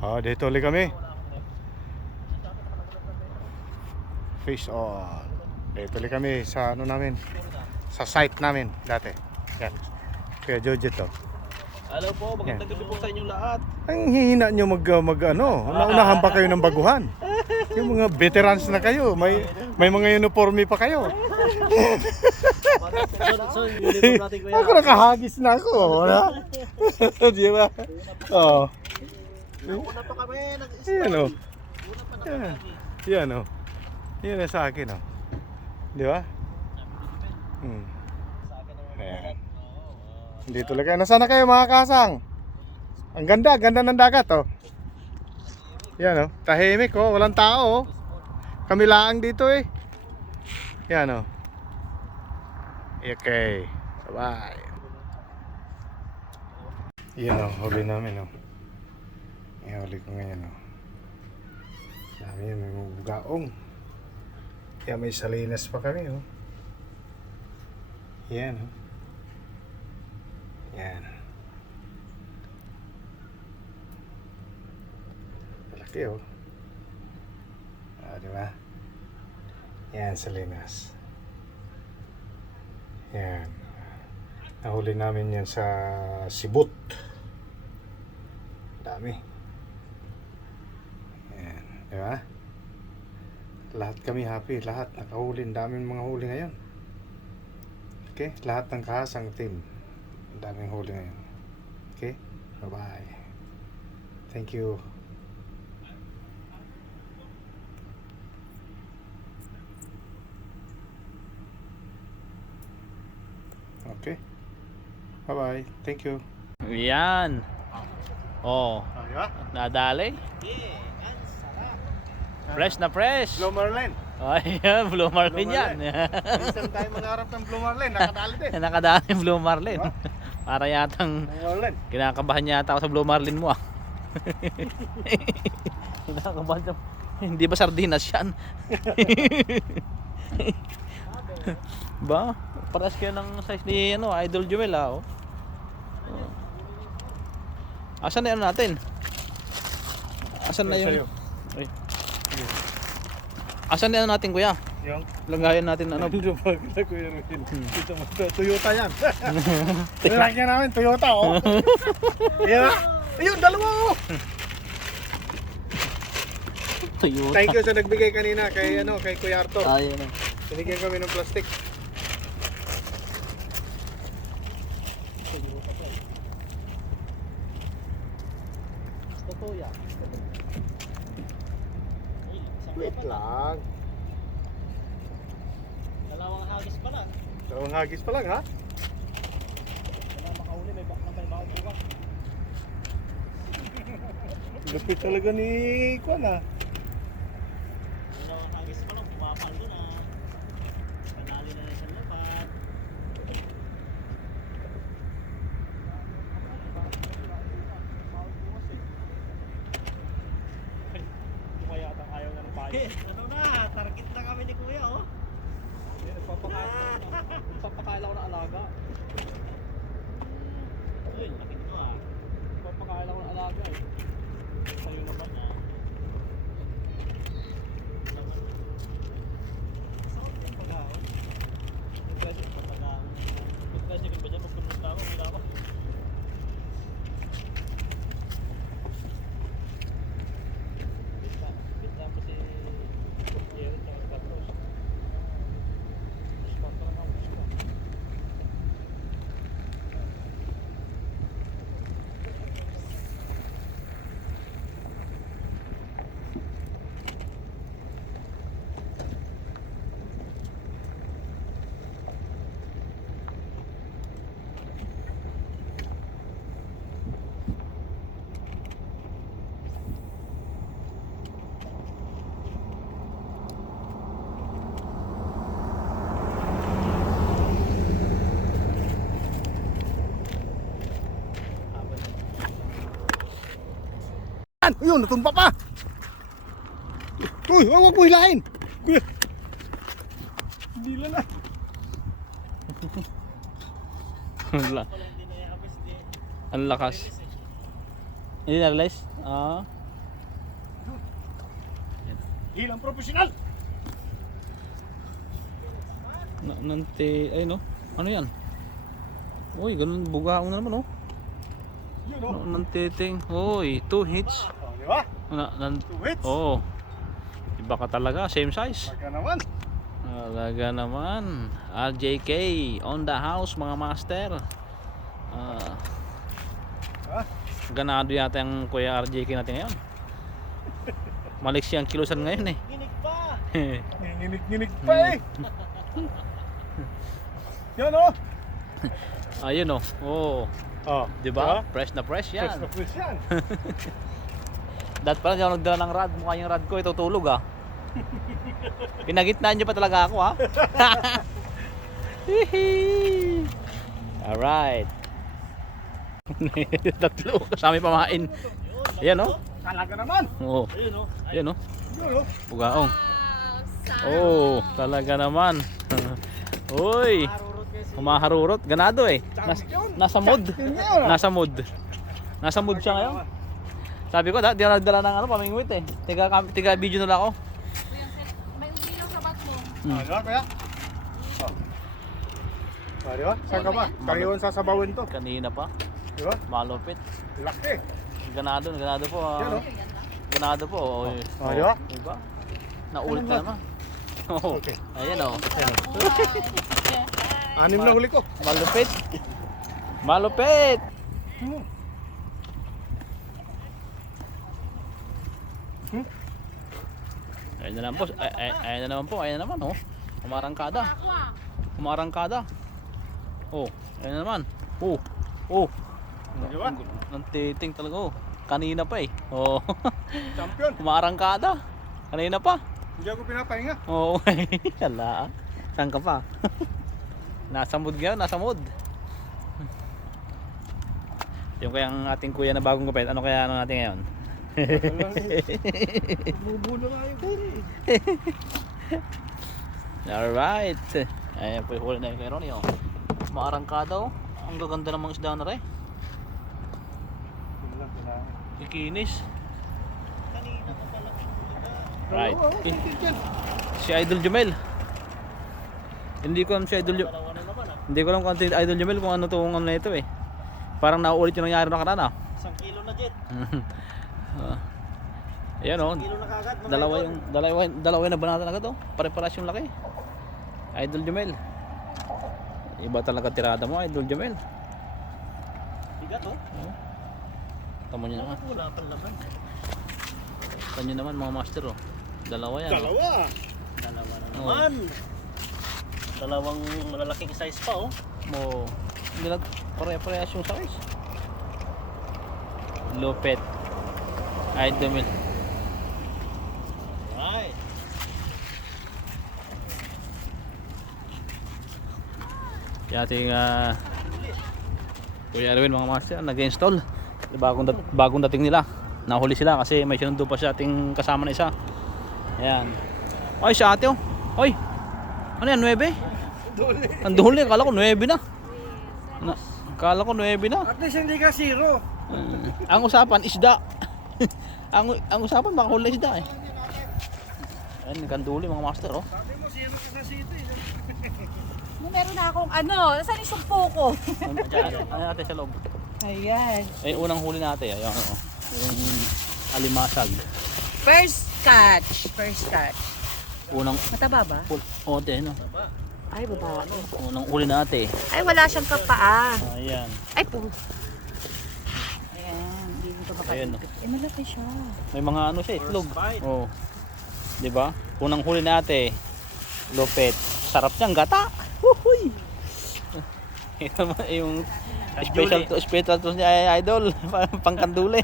Oh, dito ulit kami. Fish on. Dito ulit kami sa ano namin. Sa site namin dati. Yan. Kaya Jojo to. Hello po, magandang gabi po sa inyong lahat. Ang hihina nyo mag ano. Naunahan pa kayo ng baguhan. Yung mga veterans na kayo. May mga uniforme pa kayo. So, uniform natin kuya. Ako nakahagis na ako. Wala. Di ba? Oo. Una pa kami, Yan o. Una pa na Yan. Yan o. Yan na sa akin o. Di ba? Ayan. Dito lang kayo. Nasaan na kayo mga kasang? Ang ganda, ganda ng dagat oh. Yan oh, tahimik oh, walang tao oh. Kami lang dito eh. Yan oh. Okay, bye. Yan oh, huli namin oh. Ihuli ko ngayon oh. Dami yan, may bugaong. Kaya may salinas pa kami oh. Yan oh. Yan. Malaki oh. Diba? Yan, salinas. Yan. Nahuli namin yan sa Sibut. Dami. Yan. Diba? Lahat kami happy. Lahat nakahuli. Daming mga huli ngayon. Okay? Lahat ng kahasang team. Daming huli ngayon. Okay? Bye-bye. Thank you. Okay. Bye-bye. Thank you. Yan. Oh, Diba? nadali. Fresh na fresh. Blue Marlin. Ayan, Blue Marlin Blue yan. Minsan tayo mangarap ng Blue Marlin. Nakadali din. Nakadaan yung Blue Marlin. Diba? Para yatang Blue Marlin. kinakabahan yata ako sa Blue Marlin mo ah. Kinakabahan siya. Hindi ba sardinas yan? Ba? Paras kayo ng size ni ano, Idol Jewel ah. Oh. Asan na ano natin? Asan na yung... Ay. Asan na ano natin kuya? Yung Lagayan natin ano? Dito mo, Toyota yan. Nilagyan namin Toyota oh. Diba? Ayun, dalawa oh. Toyota. Thank you sa nagbigay kanina kay kay Kuya Arto. Ayun. Binigyan kami ng plastic. Totoo yan. Wait lang. Dalawang hagis pa lang. Dalawang hagis pa lang ha? Wala makahuli, may bawang bukas. Lupit talaga ni Kwan ha. Dalawang hagis pa lang, pumapal doon ah. Panali na sa lapat. Kaya atang ayaw na ng bayo. Ano na, target na kami ni Kuya oh. Nagpapakain ako ng alaga. Uy, laki nito ah. Nagpapakain ako ng alaga eh. Sa'yo naman ah. Saan yung pag-ahon? Nag-graduate pa pag-ahon. Nag-graduate ba dyan? Magpunod na ako, hindi na ako. Bita mo si Eric na Carlos. Sponsor na ako, sponsor. Ayun, natumpa pa. Uy, huwag mo hilahin. Kuya. Hindi lang na. Ang lakas. Hindi na-realize? Ah. Hilang profesional. Nante, ay no? Ano yan? Uy, ganun bugaong na naman oh. Yun o. Nantiting. Uy, 2 hits. Oh, di ba? Two 2 hits. oh. Iba ka talaga, same size. Pagka naman. Talaga naman. RJK on the house mga master. Ha? Ganado yata yung kuya RJK natin ngayon. Maliksi ang kilusan ngayon eh. Nginig pa. Nginig pa eh. Yan o. Ayun oh. Oh. Oh, Di ba? Fresh na fresh yan. Fresh na fresh yan. Dahil pala hindi ako nagdala ng rad. Mukha yung rad ko ito tulog ah. Pinagitnaan nyo pa talaga ako ha. Alright. Tatlo kasama pamain. Ayan oh. Talaga naman. Oo. Ayun o. Ayan oh. Yun o. Bugaong. Oh, talaga naman. Uy. Humaharurot. Ganado eh. Nasa mood. Nasa mood. Nasa mood siya ngayon. Sabi ko, di na nagdala ng pamingwit eh. Tiga video na lang ako. May umilaw sa bat mo. Ah, di ba kaya? Oh. Ah, di ba? Saan ka ba? Kariwan sasabawin to. Kanina pa. Di ba? Malupit. Laki. Ganado po. Yan o. Ganado po. Oh, Oh, di ba? Diba? Naulit na naman. Oh. Okay. Ayan oh. Anim na huli ko. Malupit. Malupit. Hmm. Ayan na naman po. Ayan na naman po. Ayan na naman oh. Umarangkada. Ako ah. Umarangkada. Oh, ayan na naman. Oh. Oh. Di ba? Nantiting talaga oh. Kanina pa eh. Oh. Champion. Umarangkada. Kanina pa. Hindi ako pinapahinga. Oo. Hala. Saan ka pa? Nasa mood ngayon, nasa mood. Yung kayang ating kuya na bagong gupit, ano kaya ano natin ngayon? Bubo na nga yung Alright. Ayan po yung huli na yung kay Ronnie oh. Maarangkada oh. Ang gaganda ng mga isda na rin. Ikinis. Right. Si Idol Jumel. Hindi ko alam si Idol Jumel. Hindi ko alam kung si Idol Jumel kung ano tong ano na ito eh. Parang nauulit yung nangyari nakaraan ah. 1 kilo na jet. Ayan oh. Kilo na kagad. Dalawa na banata na agad oh. Pare-paras yung laki. Idol Jumel. Iba talaga tirada mo Idol Jumel. Bigat oh. Tamo niyo naman. Wala pang laman. Tanyo naman mga master oh. Dalawa yan. Dalawa. Dalawa na naman. Dalawang malalaking size pa oh. Mo. Hindi lang pare-parehas yung size. Lupet. Ay dumil. Right. Yung ating Kuya Erwin mga master nag-install. Bagong dating nila. Nahuli sila kasi may sinundo pa sa ating kasama na isa. Ayan. Ay sa ate oh. Oy. Ano yan 9? Ang duli. Akala ko 9 na. Akala ko 9 na. At least hindi ka zero. Ang usapan isda. ang usapan makahuli isda eh. Ayan, kanduli mga master oh. Sabi mo zero ka sa city. Meron na akong ano. Saan yung sumpo ko? Ano natin sa loob? Ayan. Eh unang huli natin ayan oh. Yung alimasag. First catch. First catch. Unang Mataba ba? ote no. Ay, babae. Unang huli natin. Ay, wala siyang kapaa. Ayan. Ay, po. Ayan. Hindi mo ito Ayan, makaipit. Eh, malaki siya. May mga ano siya, itlog. First bite. Oh. 'Di ba? Unang huli natin. Lupet. Sarap niyang gata. Huhuy. Ito yung special to niya Idol. Pangkanduli.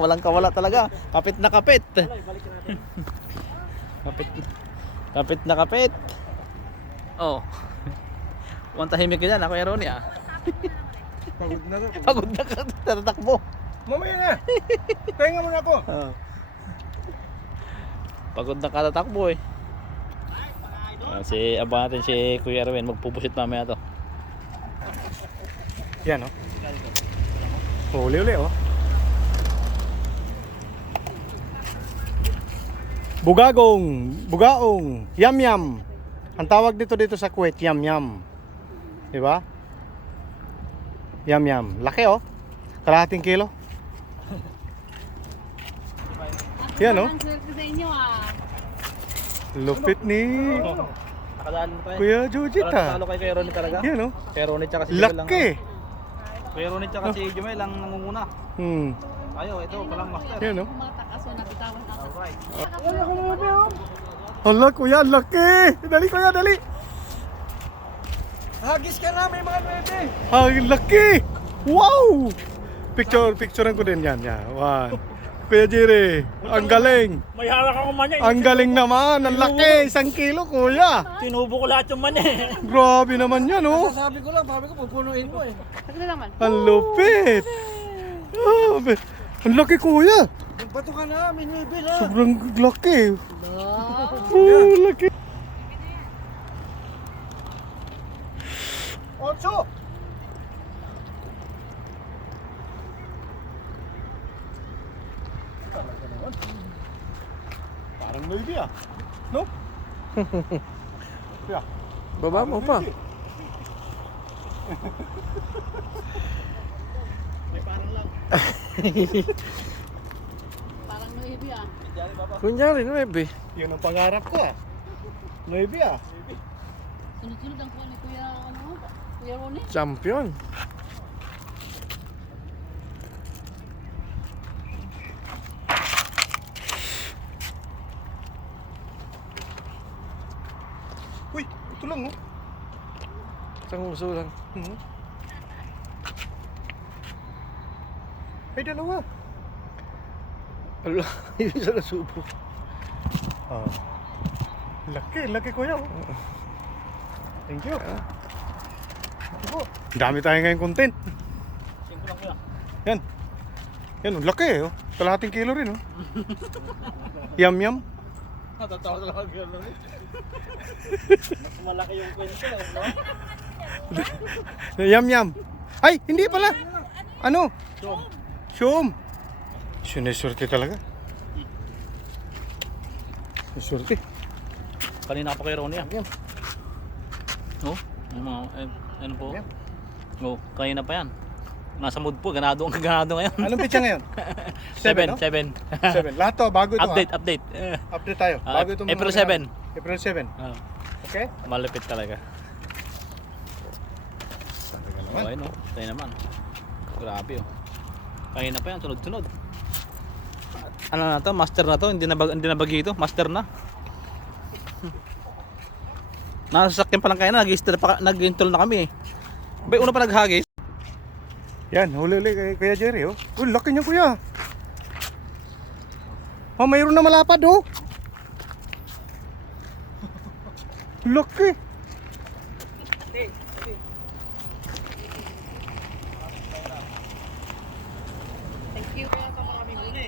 Walang kawala talaga. Kapit na kapit. Balik natin. Kapit na kapit. Oh. Huwag tahimik ka dyan, ako yung Ronnie ah. Pagod na na. Pagod na ka, tatakbo. Mamaya na. Pahinga muna ako. Oh. Pagod na ka, tatakbo eh. Abang natin si Kuya Erwin, magpupusit mamaya to. Yan oh. Huli uli oh. bugaong, yam. Ang tawag dito sa Kuwait, yam. Di ba? Yam. Laki oh. Kalahating kilo. Yan oh. Ang swerte sa inyo ah. Lupit ni Nakadaan pa eh. Kuya Jujit Parang ha. talo kay Kuya Ronnie talaga. Yan oh. Kuya Ronnie tsaka si Jumel lang. Laki. Kuya Ronnie tsaka si Jumel lang nangunguna. Ayo, ito palang master. Yan oh. Mga takaso na bitawan ako. Alright. Hala kuya, laki. Dali kuya, dali. Hagis ka na, may mga nuwebe. Ang laki. Wow. Picturean ko din yan. One. Kuya Jerry, ang galing. May hawak ako man Ang galing naman. Ang laki. 1 kilo kuya. Tinubo ko lahat yung man eh. Grabe naman yan oh. Sabi ko, pupunuin mo eh. Saglit lang man. Ang lupit. Grabe. Ang laki kuya. Magbato ka na, may nuwebe na. Sobrang laki. Wow. Oh, laki. 8. Parang maybe ah. No? Yeah. Baba mo pa. Parang nuibi ah. Kunyari, 9. Yun ang pangarap ko ah. Maybe ah. Sunod-sunod ang kuha ni Kuya, Kuya Ronnie. Champion. Uy, ito lang oh. Isang uso lang. Ay, dalawa. Ala, yung isa na subo. Ah. Laki kuya oh. Thank you. Dami tayo ngayong content. Singko lang kuya. Yan. Yan, ang laki oh. Kalahating kilo rin oh. Yam. Natatawa talaga Kuya Ronnie. Mas malaki yung kwento eh, no? Yam. Ay, hindi pala. Ano? Shum. Sinesurte talaga. Sinesurte. Kanina pa kay Ronnie ah. Oh, yung mga, ano po? Oh, kanina pa yan. Nasa mood po, ganado ngayon. Anong pitsa ngayon? 7. no? 7. Lahat to, bago ito Update. Update tayo. Bago itong mga April regalo. 7. April 7. Ah, Okay? malapit talaga. Talaga naman. Okay no, tayo naman. Grabe oh. Kanina pa yan, sunod-sunod. Ano na to? Master na to? Hindi na bagi ito? Master na? Nasasakyan pa lang kayo na, nag-install na kami eh. Bay, una pa naghagis. Yan, huli kay Kuya Jerry oh. Uy, laki niya kuya. Oh, mayroon na malapad oh. Laki. Thank you. Kaya pa maraming huli.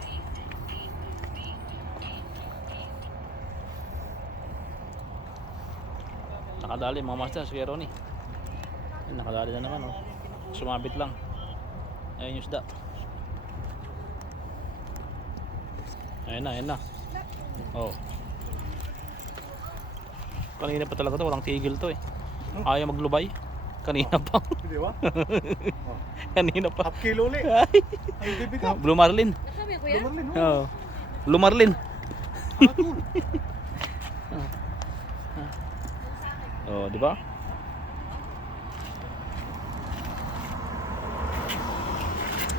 Nakadali mga master, si Ronnie. Ayun, nakadali na naman oh. Sumabit lang. Ayun yung isda. Ayun na. Oh. Kanina pa talaga to, walang tigil to eh. Ayaw maglubay. Kanina pa. Di ba? Kanina pa. Half kilo ulit. Ay. Ang bibig up. Blue Marlin. Sabi Kuya? Lumarlin oh. Oh. Blue Marlin. Oh, di ba?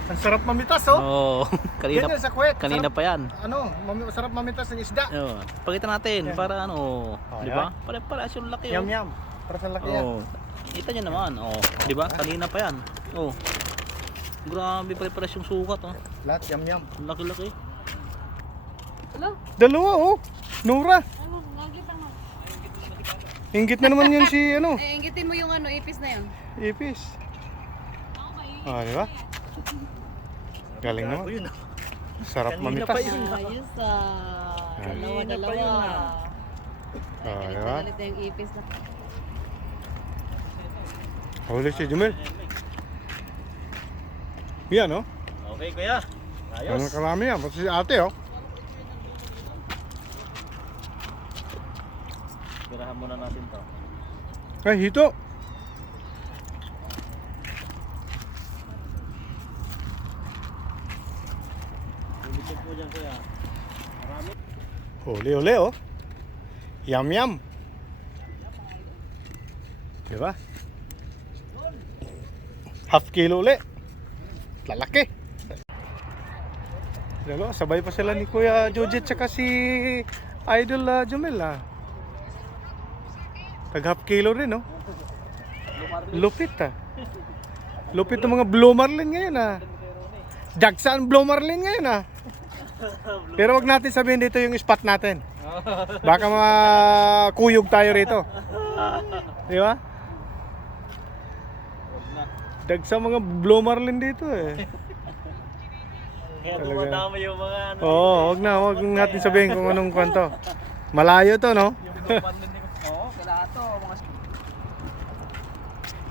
Ang sarap mamitas oh. Oh, kanina Yan yan sa Kuwait. kanina pa yan. Ano, sarap mamitas ng isda. Oh, pakita natin Yan. para ano, Oh, di ba? Para yung laki oh. Yam. Para sa laki yan. Oh. Kita niyo naman. Oh, di ba? Kanina pa yan. Oh. Grabe pare-pares yung sukat oh. Lahat yam. Laki-laki. Hello? Dalawa oh. Nora. Ano, naglit ang Inggit na naman yan si ano. Eh, inggitin mo yung ano, ipis na yun. Ipis. Ah, di ba? Galing naman. Sarap mamitas. Ayos ah. Dalawa. Ah, di ba? Galit na yung ipis na. Huli si Jumel. Yan oh. Okay kuya. Ano karami yan. Pati si ate oh. Tirahan muna natin to. Ay, hito. Ulitin mo dyan kuya. Marami. Huli oh. Yum yum. Diba? Half kilo uli. Lalaki. Dalo, sabay pa sila ni Kuya Jojet tsaka si Idol Jumel Tag half kilo rin, no? Lupit Lupit ng mga Blue Marlin ngayon Jagsaan Blue Marlin ngayon Pero wag natin sabihin dito yung spot natin. Baka makuyog tayo rito. Di ba? Dagsa mga Blue Marlin dito Kaya Talaga. dumadama yung mga ano. Oo, wag natin sabihin kung anong kwento. Malayo to, no? Oo, kailangan to. Mga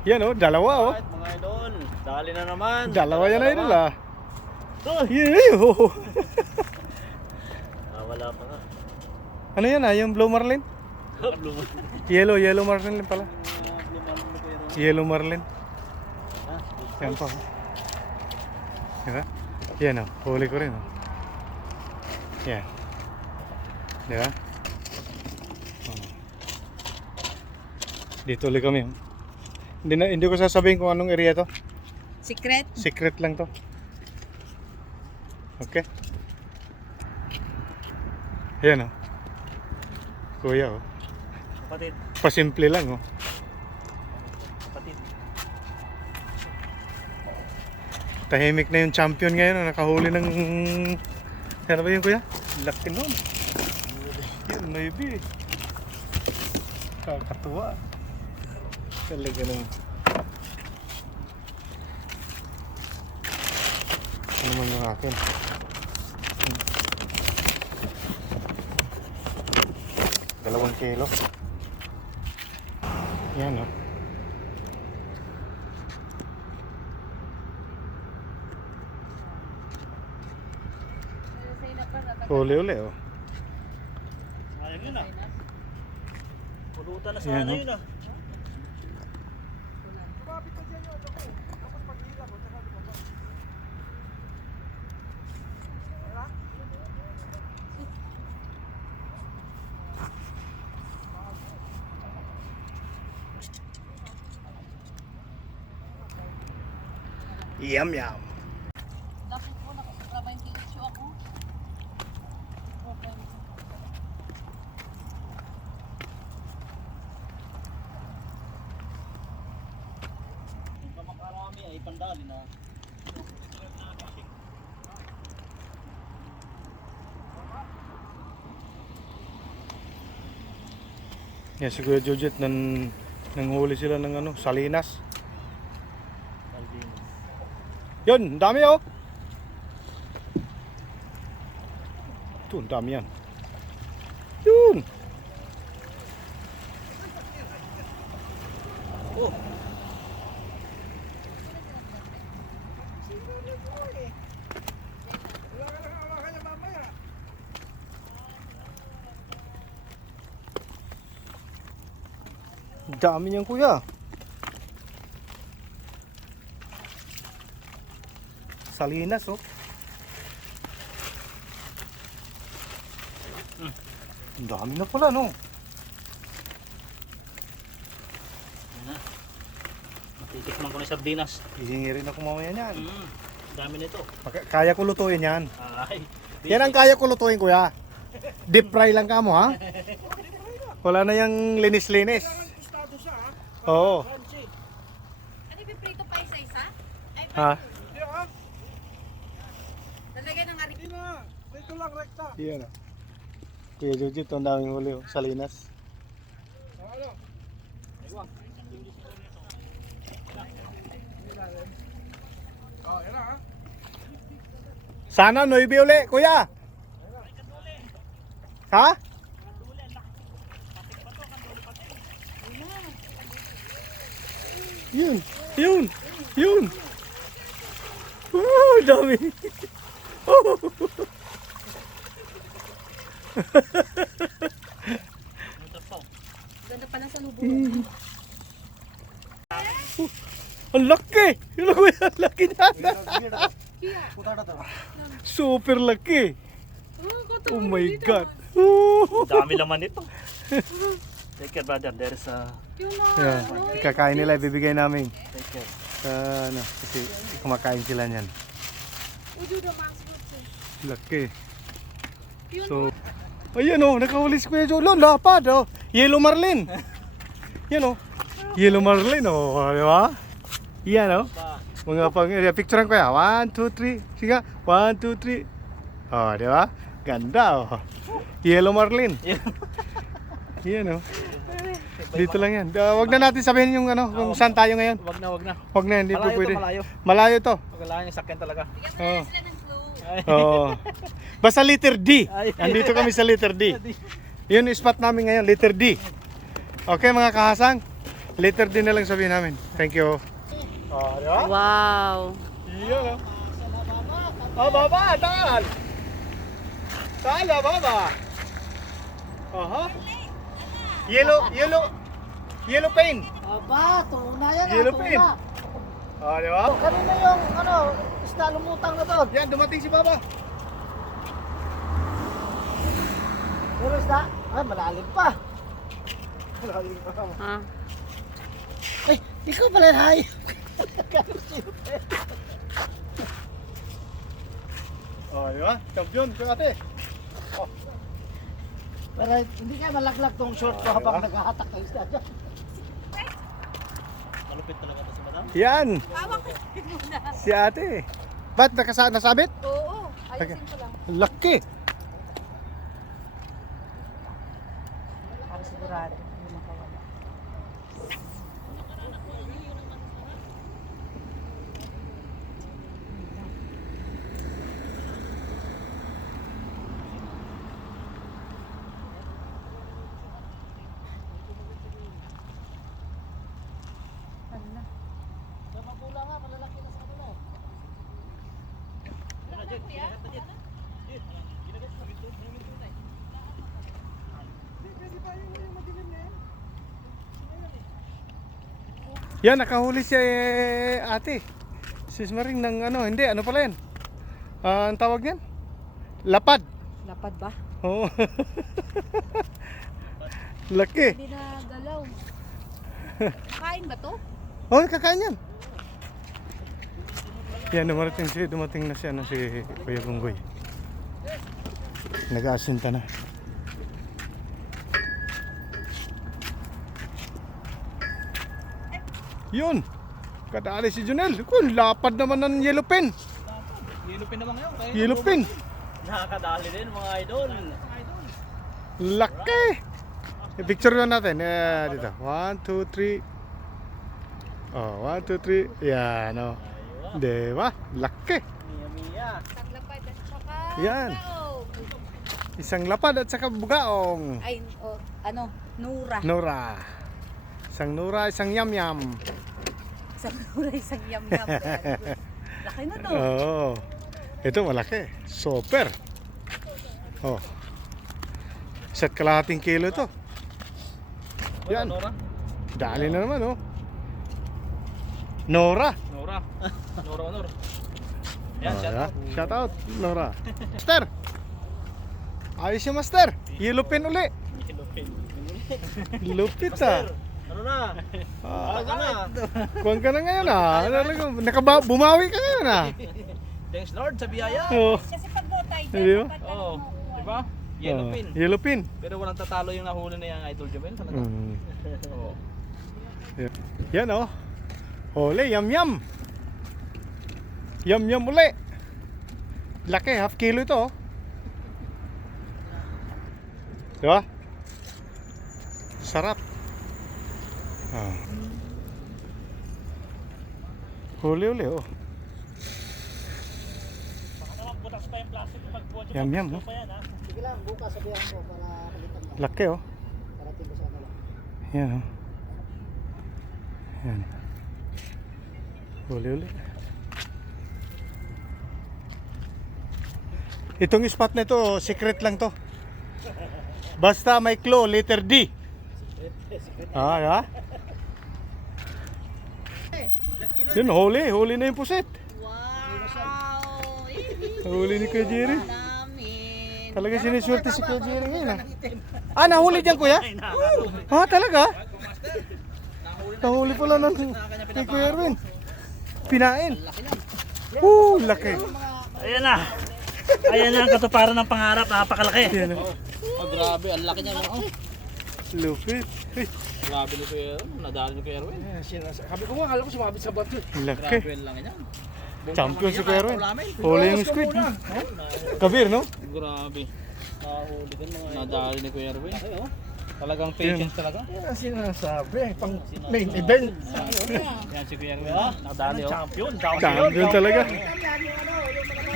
Yan dalawa Alright, mga idol. Dali na naman. Dalawa yan Idol Oh, wala pa nga. Ano yan yung Blue Marlin? Blue. Yellow Marlin pala. Blue Marlin na kuya Ron. Yellow Marlin. Ah, Yan pa. Diba? Yan huli ko rin Yan. Diba? Dito ulit kami. Hindi ko sasabihin kung anong area to. Secret? Secret lang to. Okay? Ayan Kuya kapatid. Pasimple lang Kapatid. Tahimik na yung champion ngayon nakahuli ng ano ba yun kuya? Laki nun. Yun, maybe. Kakatuwa. Talaga naman. Ano naman yung akin? Dalawang kilo. Yan Huli Sayang yun Pulutan na Yan, sana no? yun Yum yum. Dapat po nakakrabay yung issue ako. Okay. Kung makarami ay pandali na. Yan si Kuya Jojet nanghuli sila ng salinas. Yun, dami Ito, ang dami yan. Yun. Oh. Dami niyan kuya. Salinas Ang dami na pala Matitikman ko na yung sardinas. Hihingi rin ako mamaya niyan. Dami nito. Kaya ko lutuin yan. Ay. Yan ang kaya ko lutuin kuya. Deep fry lang ka mo ha. Wala na yung linis-linis. Oo. Ano ipiprito pa isa-isa? Ay, Ha? lalagyan ng arik. Yan Kuya Jujit, ang daming huli salinas. Sana 9 uli, kuya. Ha? Yun. Dami. Super laki. Oh my God. Dami laman nito. Take care, brother. There is a... Yun na. Yeah, kakain nila, ibibigay namin. Take care. Ano, kasi kumakain sila niyan. Udo the mascot. Laki. Yun. So, ayan oh, nakahuli si Kuya Jolo. Lapad oh. Yellow marlin. Yan oh. Yellow marlin oh. Di ba? Yan oh. Mga pang, picturean ko ya. 1, 2, 3. Sige. 1, 2, 3. Oh, di ba? Ganda oh. Yellow marlin. Yan oh. Dito lang yan. Wag na natin sabihin yung ano, kung saan tayo ngayon. Wag na, wag na. Wag na, hindi po Malayo to, pwede. malayo. Malayo to. Pagkalahan yung sakyan talaga. Oo. Sila ng clue. Oo. Basta letter D. Ay. Andito kami sa letter D. Yun yung spot namin ngayon, letter D. Okay mga kahasang, letter D na lang sabihin namin. Thank you. Oh, di ba? Wow. Iyan oh. Baba, taal. Taal, baba. Aha. Yellow paint. Aba, tuna yan. Yellow paint. Oh, di ba? Kanina yung isda lumutang na doon. Yan, dumating si Baba. Pero isda, malalim pa. Malalim pa. Ah. Eh, ikaw pala na hayop. Oh, di ba? Champion, ate. Pero hindi ka malaglag tong short ko habang naghahatak ng isda dyan. Malupit talaga ito si madam. Yan, Hawak ko muna. si ate. Ba't nasabit? Oo. Ayusin ko lang. Laki. Para sigurado. Hindi makawala. Ano na? Sa mapula nga, malalaki na sa kanila. Yan, nakahuli si ate. Si Maring ng ano, hindi, ano pala yan? Ang tawag niyan? Lapad. Lapad ba? Oo. Laki. Hindi na galaw. Kain ba to? Oh, kakain yan. Yan, dumating na si Kuya Bunggoy. Nag-aasinta na. Yun. Kadali si Junel. Kung lapad naman ng yellow pen. Yellow pin naman ngayon. Kaya Yellow pen. nakakadali din mga idol. Laki. I-picture yun natin. Dito. 1, 2, 3. Oh, 1, 2, 3. Yan, oh. Diba? Laki. Mia Mia. Taglapad at saka Yan. baog. Isang lapad at saka bugaong. Ay, ano? Nura. Nora. Isang Nora, isang yam-yam. Isang nura, isang yam-yam. Laki na to. Oo. Ito malaki. Super. Oh. Isa't kalahating kilo ito. Yan. Nora. Dali na naman, oh. Nora. Nora. Nora Honor. Yan, Oh, shout yeah. out. Shout out, Nora. Master. Ayos yung master. Yellow pin uli. Yellow pin. Lupit ah. Ano na? Ah, Ano na? kuwan ka na ngayon ah. Bumawi ka ngayon ah. Thanks Lord sa biyaya. Oh. Kasi pag botay, Di ba? dapat Oo. kumukuha. Di ba? Yellow Oh, pin. Yellow pin. Pero walang tatalo yung nahuli na yung Idol Jomel talaga. Mm. Oo. Yan oh. Huli, yam-yam. Yam-yam uli. Laki, half kilo ito oh. Diba? Sarap. Ah. Huli oh. Yam-yam oh. Sige lang, bukas sabihan ko para palitan mo. Laki oh. Parating ko sa kanila. Yan oh. Yan. Huli. Itong spot na ito, secret lang to. Basta may clue, letter D. Ah, ya. Yun, huli na yung puset. Wow! Nahuli ni Kuya Jerry. Namin. Talaga siniswerte si Kuya Jerry ngayon ah. Ah, nahuli dyan kuya? Ha, talaga? Nahuli pala ng ni Kuya Erwin. Pinain. Laki. Ayan na. Ayan na ang katuparan ng pangarap. Napakalaki. Yan ah. Oh, grabe, ang laki niya. Oh. Lupit. Grabe ni Kuya Erwin. Nadali ni Kuya Erwin. Sabi ko nga, akala ko sumabit sa bato. Laki. Grabe, ang laki niyan. Champion si Kuya Erwin. Huli yung squid. Kabir, no? Grabe. Nadali ni Kuya Erwin. Talagang patience talaga. Yan ang sinasabi. Pang main event. Yan si Kuya Erwin. Nadali oh. Champion. Champion talaga.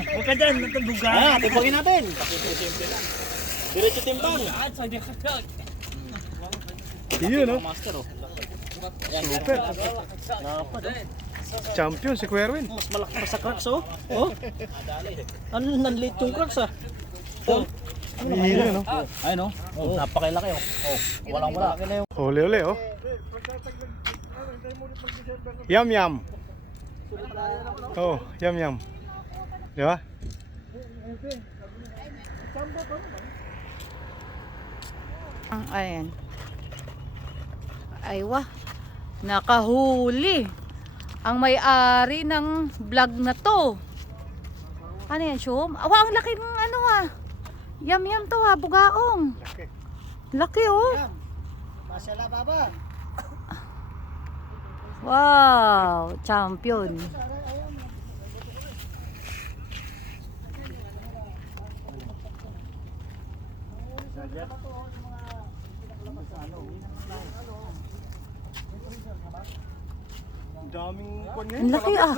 Huwag ka dyan. Nagduga. Timbangin natin. Diretso timbang. Yun, no? Master oh. Super. Champion si Kuya Erwin. Mas malaki pa sa cracks oh. Oh. Ano nanlit yung cracks ah. Oh. Yun, no? Ayun oh. Oh, napakalaki oh. Oh, walang wala. Uli, oh. Yum, yum. Oh, yum, yum. Di ba? Ayan. Aywa. Nakahuli. Ang may-ari ng vlog na to. Ano yan, Shum? Awa, ang laki ng ano ah. Yum to ah, bugaong. Laki. Laki oh. Masala baba. Wow, champion. Daming kwan Ang laki ah.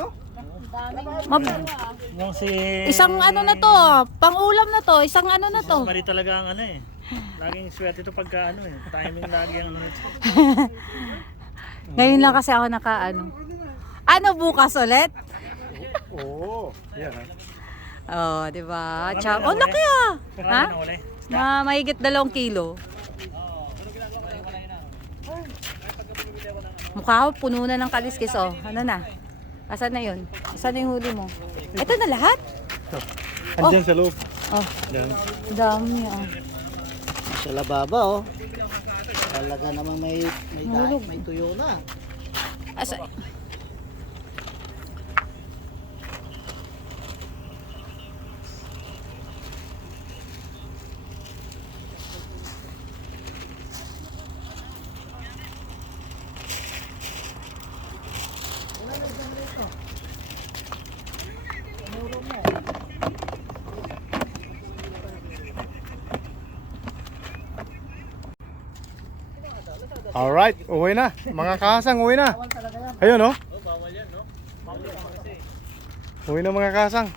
Yung si... Isang ano na to, pang-ulam na to, isang ano na to. Mari talaga ang ano eh. Laging swerte ito pagka ano eh. Timing lagi ang ano nito. Ngayon lang kasi ako nakaano. Ano bukas ulit? Oo. Yan, ha? Oh, di ba? Oh, laki ah. Ha? Marami na uli. Mahigit 2 kilo. Mukha ko puno na ng kaliskis oh. Ano na? Asan na 'yon? Asan na yung huli mo? Ito na lahat? Andyan sa loob. Oh, Yan. dami ah. Sa lababa oh. Talaga namang may Hulog. may tuyo na. Asa? Alright, uwi na. Mga kasang, uwi na. Ayun, no? Uwi na mga kasang.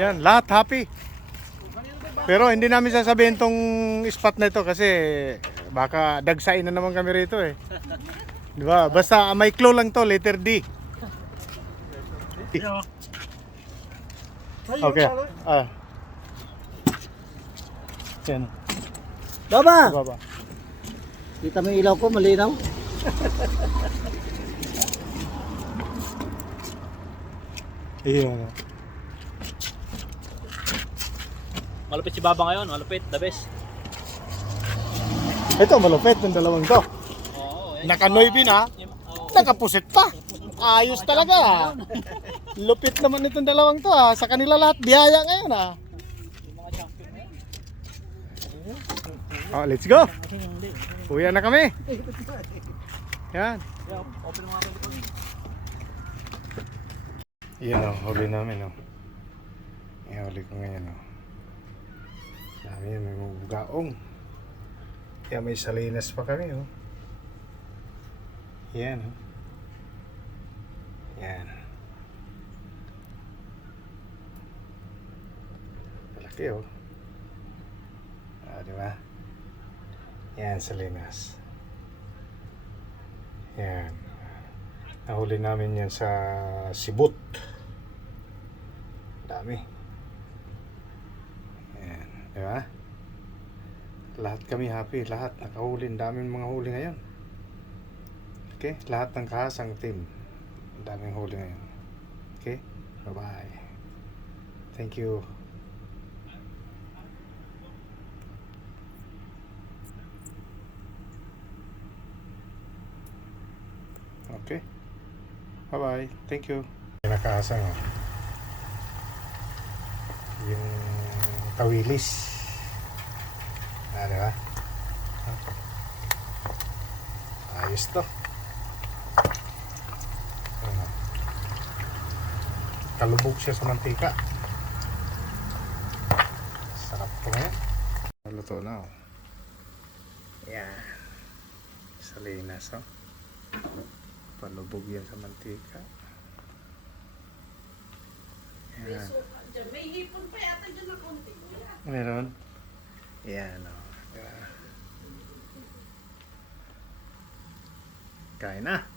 Yan, lahat happy. Pero hindi namin sasabihin tong spot na ito kasi baka dagsain na naman kami rito eh. Di ba? Basta may clue lang to, letter D. Okay. Ah. Yan. Baba! Baba. Kita mo yung ilaw ko, malinaw. Iyon. Malupit si Baba ngayon, malupit, the best. Ito malupit ng dalawang to. Oo, Nakanoy na, nakapusit pa. Ayos talaga. Lupit naman itong dalawang to ha. Sa kanila lahat biyaya ngayon ha. Oh, let's go. Uwi na kami. Yan. Yan o, huli namin o. Yan, huli ko ngayon o. Dami yan, may bugaong. Kaya may salinas pa kami o. Yan o. Yan. Malaki o. Ah, di ba? Yan, salinas. Yan. Nahuli namin yan sa Sibut. Dami. Yan, di ba? Lahat kami happy, lahat nakahuli, daming mga huli ngayon. Okay, lahat ng kahasang team, daming huli ngayon. Okay, bye bye. Thank you. Okay. Bye-bye. Thank you. Pinakaasang yung tawilis. Di ba? Ayos to. Kalubog siya sa mantika. Sarap to ngayon. Luto na oh. Yan. Salinas oh. Palubog yan sa mantika. Yan. May hipon pa yata dyan na konti. Meron? Yan o. Kain na.